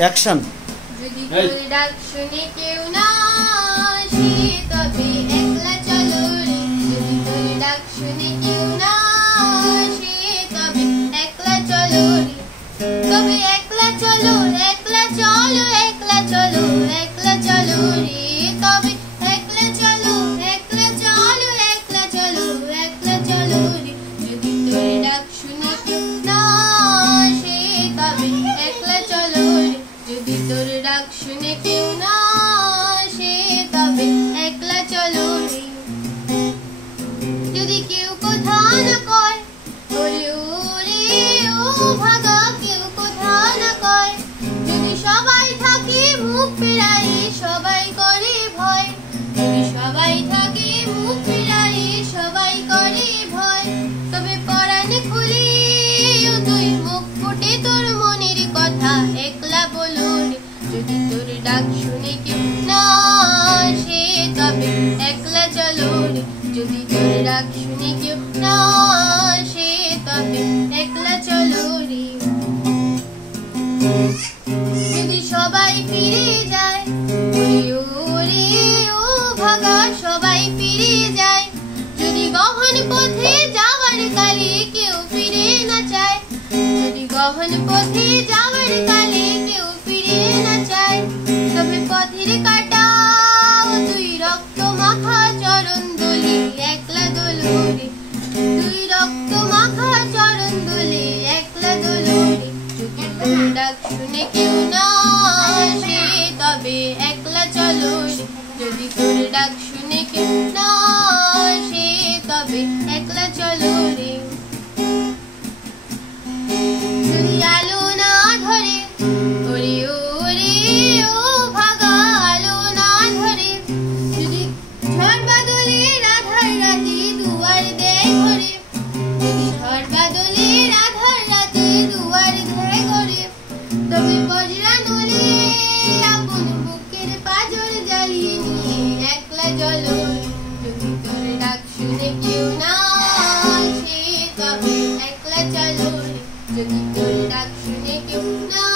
Action. যদি তোর ডাক শুনে কেউ না আসে তবে একলা চলো রে। যদি তোর ডাক শুনে কেউ না আসে তবে একলা চলো রে। তবে একলা চলো, একলা চলো, একলা চলো, একলা চলো রে। তবে একলা চলো, একলা চলো, একলা চলো, একলা চলো রে। যদি তোর ডাক শুনে কেউ না আসে তবে একলা চলো রে। যদি তোর ডাক শুনে কেউ না আসে তবে একলা চলো রে। যদি কেউ কথা না কয় ওরে ওরে ও ভাগা, কেউ কথা না কয়। যদি সবাই থাকে মুখ ফেরাই, সবাই করে ভয়। যদি সবাই থাকে মুখ ফেরাই, সবাই করে ভয়। তবে পরাণ খুলে তুই মুখ ফুটে তোর মনের কথা একলা বলো রে। যদি তোর ডাক শুনে কেউ না আসে তবে একলা চলো রে। যদি তোর ডাক শুনে কেউ না আসে তবে একলা চলো রে। যদি সবাই ফিরে যায় ওরে ওরে ও ভাগা, সবাই ফিরে যায়। যদি গহন পথে যাওয়ার কালে কেউ ফিরে না চায়। যদি গহন পথে যাওয়ার কালে কেউ ফিরে না চায়। তবে পথের কাটা তুই রক্ত মাখা চরণ দোলে একলা দোলো রে। তুই রক্ত মাখা চরণ দোলে একলা দোলো রে। যদি তোর ডাক শুনে কেউ না আসে তবে একলা চলো রে। যদি তোর ডাক শুনে কেউ না আসে তবে একলা চলো রে। যদি আলো না ধরে ওরে ওরে ও ভাগা, আলো না ধরে। যদি ঝড় বাদলের আধার রাতে দুয়ার দেয় ঘরে। যদি ঝড় বাদলের আধার রাতে দুয়ার দেয় ঘরে। তবে বজরা নলে আপন বুকের পাঁজর জ্বালিয়ে নিয়ে একলা চলো রে। যদি তোর ডাক শুনে কেউ না আসে তবে একলা চলো রে। যদি তোর ডাক শুনে কেউ না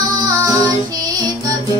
আসে তবে